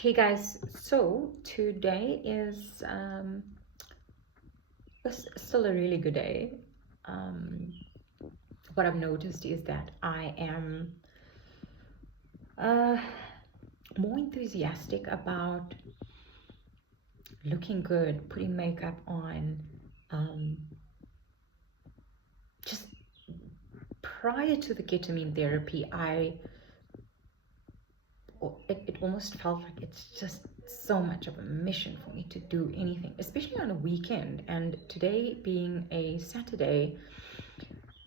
Hey guys, so today is still a really good day. Um, what I've noticed is that I am uh, more enthusiastic about looking good, putting makeup on. Um, just prior to the ketamine therapy, it almost felt like it's just so much of a mission for me to do anything, especially on a weekend. And today being a Saturday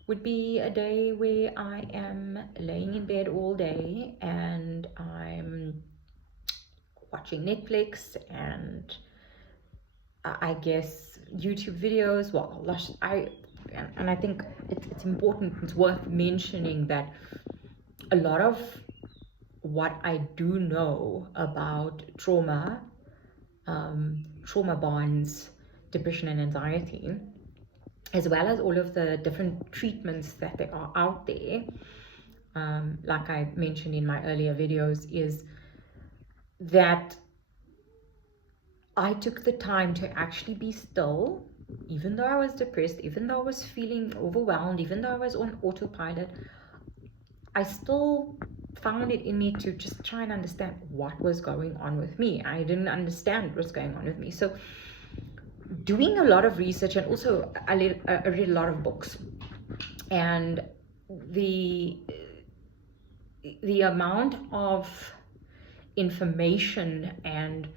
would be a day where I am laying in bed all day and I'm watching Netflix and I guess YouTube videos. Well, and I think it's important, it's worth mentioning that a lot of what I do know about trauma bonds, depression and anxiety, as well as all of the different treatments that there are out there, like I mentioned in my earlier videos, is that I took the time to actually be still, even though I was depressed, even though I was feeling overwhelmed, even though I was on autopilot. I still found it in me to just try and understand what was going on with me. I didn't understand what was going on with me. So doing a lot of research, and also I read a lot of books, and the amount of information, and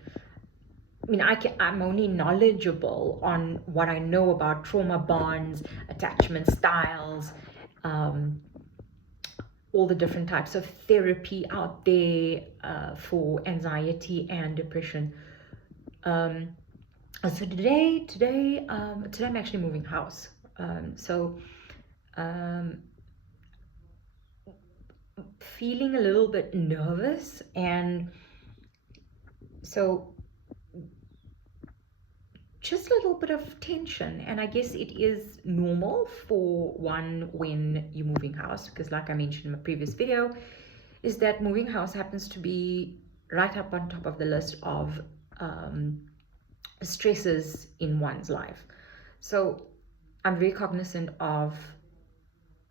I mean, I'm only knowledgeable on what I know about trauma bonds, attachment styles, um, all the different types of therapy out there for anxiety and depression. Um, so today I'm actually moving house. Um, feeling a little bit nervous, and so just a little bit of tension. And I guess it is normal for one when you're moving house, because like I mentioned in my previous video, is that moving house happens to be right up on top of the list of stresses in one's life. So I'm very cognizant of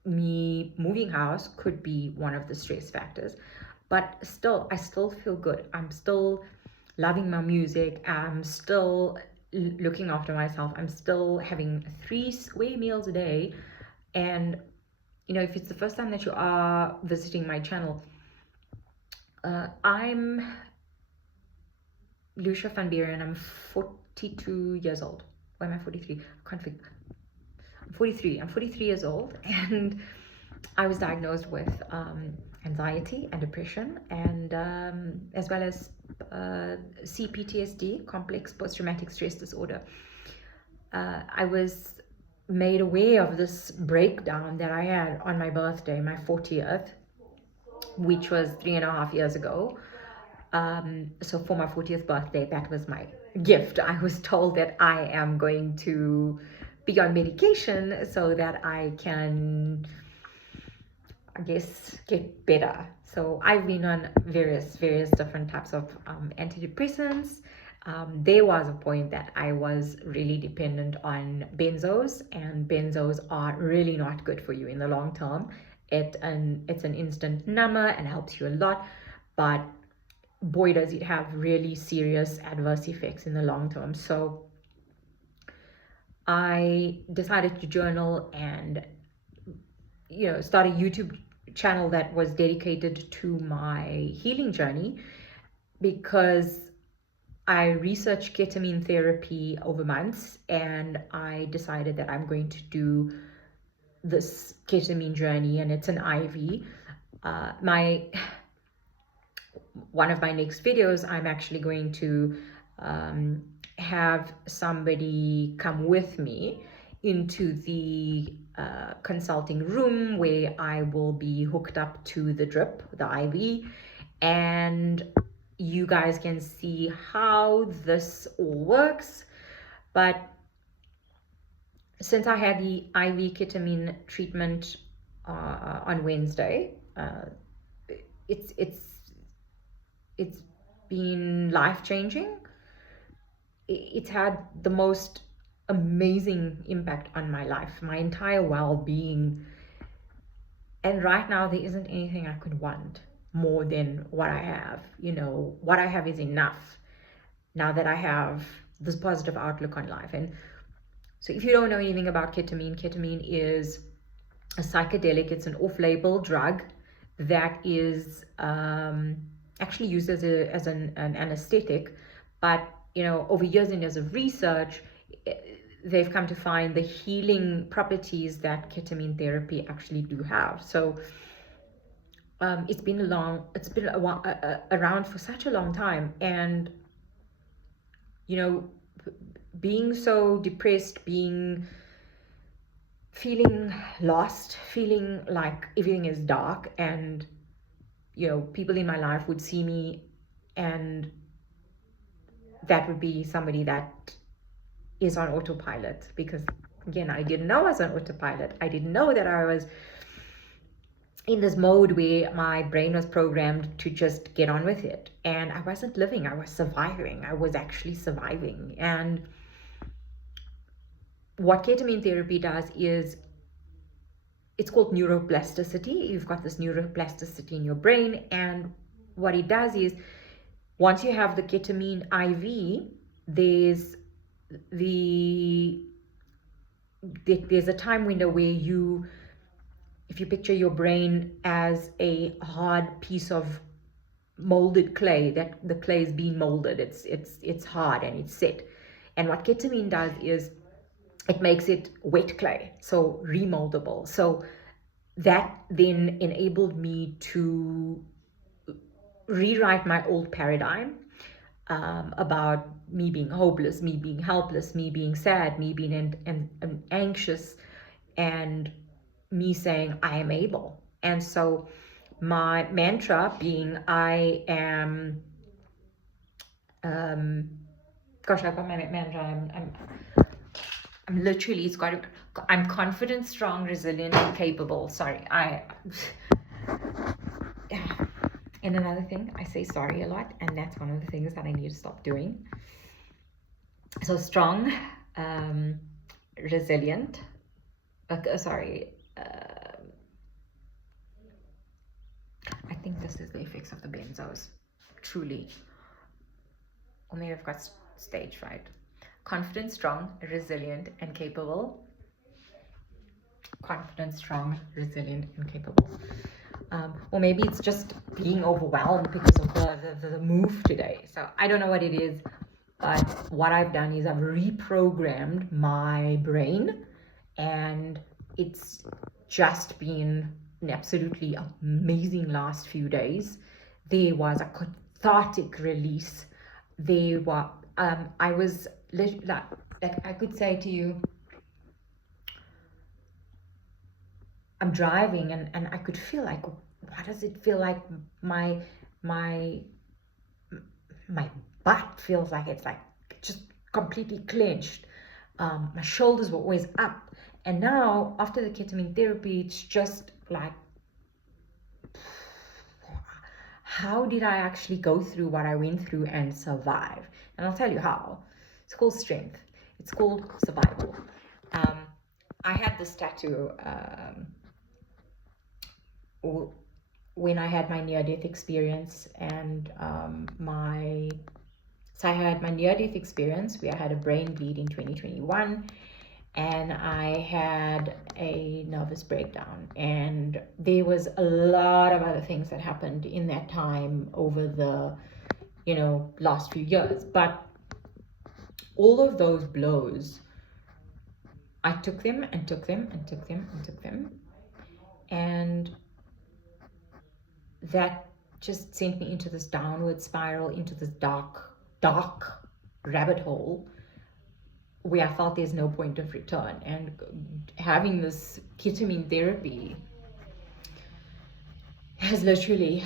me moving house could be one of the stress factors, but still I still feel good. I'm still loving my music. I'm still looking after myself. I'm still having 3 square meals a day. And if it's the first time that you are visiting my channel, I'm Lucia van Beeren. I'm 42 years old. Why am I 43? I can't think. I'm 43. I'm 43 years old, and I was diagnosed with anxiety and depression, and as well as CPTSD, complex post-traumatic stress disorder. I was made aware of this breakdown that I had on my birthday, my 40th, which was 3.5 years ago. So for my 40th birthday, that was my gift. I was told that I am going to be on medication so that I can, I guess, get better. So I've been on various different types of antidepressants. There was a point that I was really dependent on benzos, and benzos are really not good for you in the long term. It's an instant number and helps you a lot, but boy does it have really serious adverse effects in the long term. So I decided to journal and start a YouTube channel that was dedicated to my healing journey, because I researched ketamine therapy over months, and I decided that I'm going to do this ketamine journey, and it's an IV. One of my next videos, I'm actually going to have somebody come with me into the consulting room, where I will be hooked up to the drip, the IV, and you guys can see how this all works. But since I had the IV ketamine treatment on Wednesday, it's been life-changing. It's had the most amazing impact on my life, my entire well-being. And right now, there isn't anything I could want more than what I have. What I have is enough now that I have this positive outlook on life. And so if you don't know anything about ketamine, ketamine is a psychedelic. It's an off-label drug that is actually used as an anesthetic. But, over years and years of research, they've come to find the healing properties that ketamine therapy actually do have. So it's been around for such a long time. And, being so depressed, feeling lost, feeling like everything is dark, and people in my life would see me, and that would be somebody that is on autopilot, because again, I didn't know I was on autopilot. I didn't know that I was in this mode where my brain was programmed to just get on with it, and I wasn't living, I was surviving. I was actually surviving. And what ketamine therapy does is, it's called neuroplasticity. You've got this neuroplasticity in your brain, and what it does is, once you have the ketamine IV, there's a time window where if you picture your brain as a hard piece of molded clay, that the clay is being molded, it's hard and it's set. And what ketamine does is, it makes it wet clay, so remoldable. So that then enabled me to rewrite my old paradigm about me being hopeless, me being helpless, me being sad, me being anxious, and me saying I am able. And so my mantra being, I am, gosh, I've got my mantra. I'm literally, I'm confident, strong, resilient, and capable. Sorry, and another thing, I say sorry a lot, and that's one of the things that I need to stop doing. So strong, resilient, I think this is the effects of the benzos, truly. Or maybe I've got stage fright. Confident, strong, resilient, and capable. Confident, strong, resilient, and capable. Or maybe it's just being overwhelmed because of the move today. So I don't know what it is, but what I've done is I've reprogrammed my brain, and it's just been an absolutely amazing last few days. There was a cathartic release. I was like I could say to you, I'm driving and I could feel like, what does it feel like? My butt feels like it's like just completely clenched. My shoulders were always up, and now after the ketamine therapy, it's just like, how did I actually go through what I went through and survive? And I'll tell you how. It's called strength. It's called survival. I had this tattoo when I had my near-death experience, and so I had my near-death experience where I had a brain bleed in 2021, and I had a nervous breakdown, and there was a lot of other things that happened in that time over the last few years. But all of those blows, I took them and took them and took them and took them, and that just sent me into this downward spiral, into this dark rabbit hole where I felt there's no point of return. And having this ketamine therapy has literally,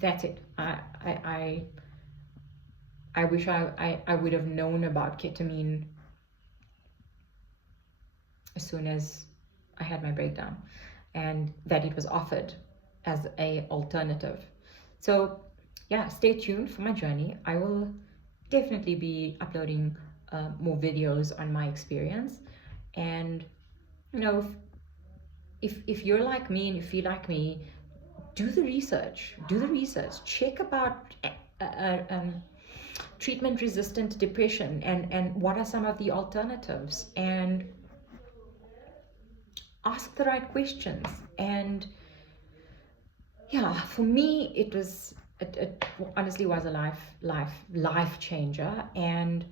that's it. I wish I would have known about ketamine as soon as I had my breakdown, and that it was offered as a alternative. So yeah, stay tuned for my journey. I will definitely be uploading more videos on my experience. And you know, if you're like me and you feel like me, do the research. Check about treatment resistant depression, and what are some of the alternatives, and ask the right questions. And yeah, for me it honestly was a life changer. And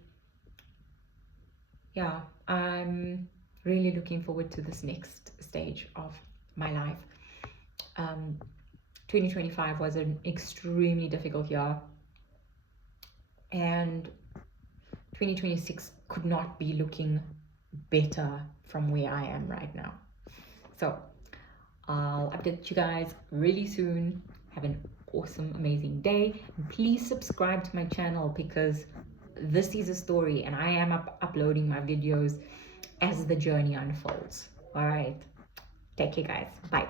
yeah, I'm really looking forward to this next stage of my life. 2025 was an extremely difficult year, and 2026 could not be looking better from where I am right now. So I'll update you guys really soon. Have an awesome, amazing day. And please subscribe to my channel, because this is a story and I am uploading my videos as the journey unfolds. All right. Take care, guys. Bye.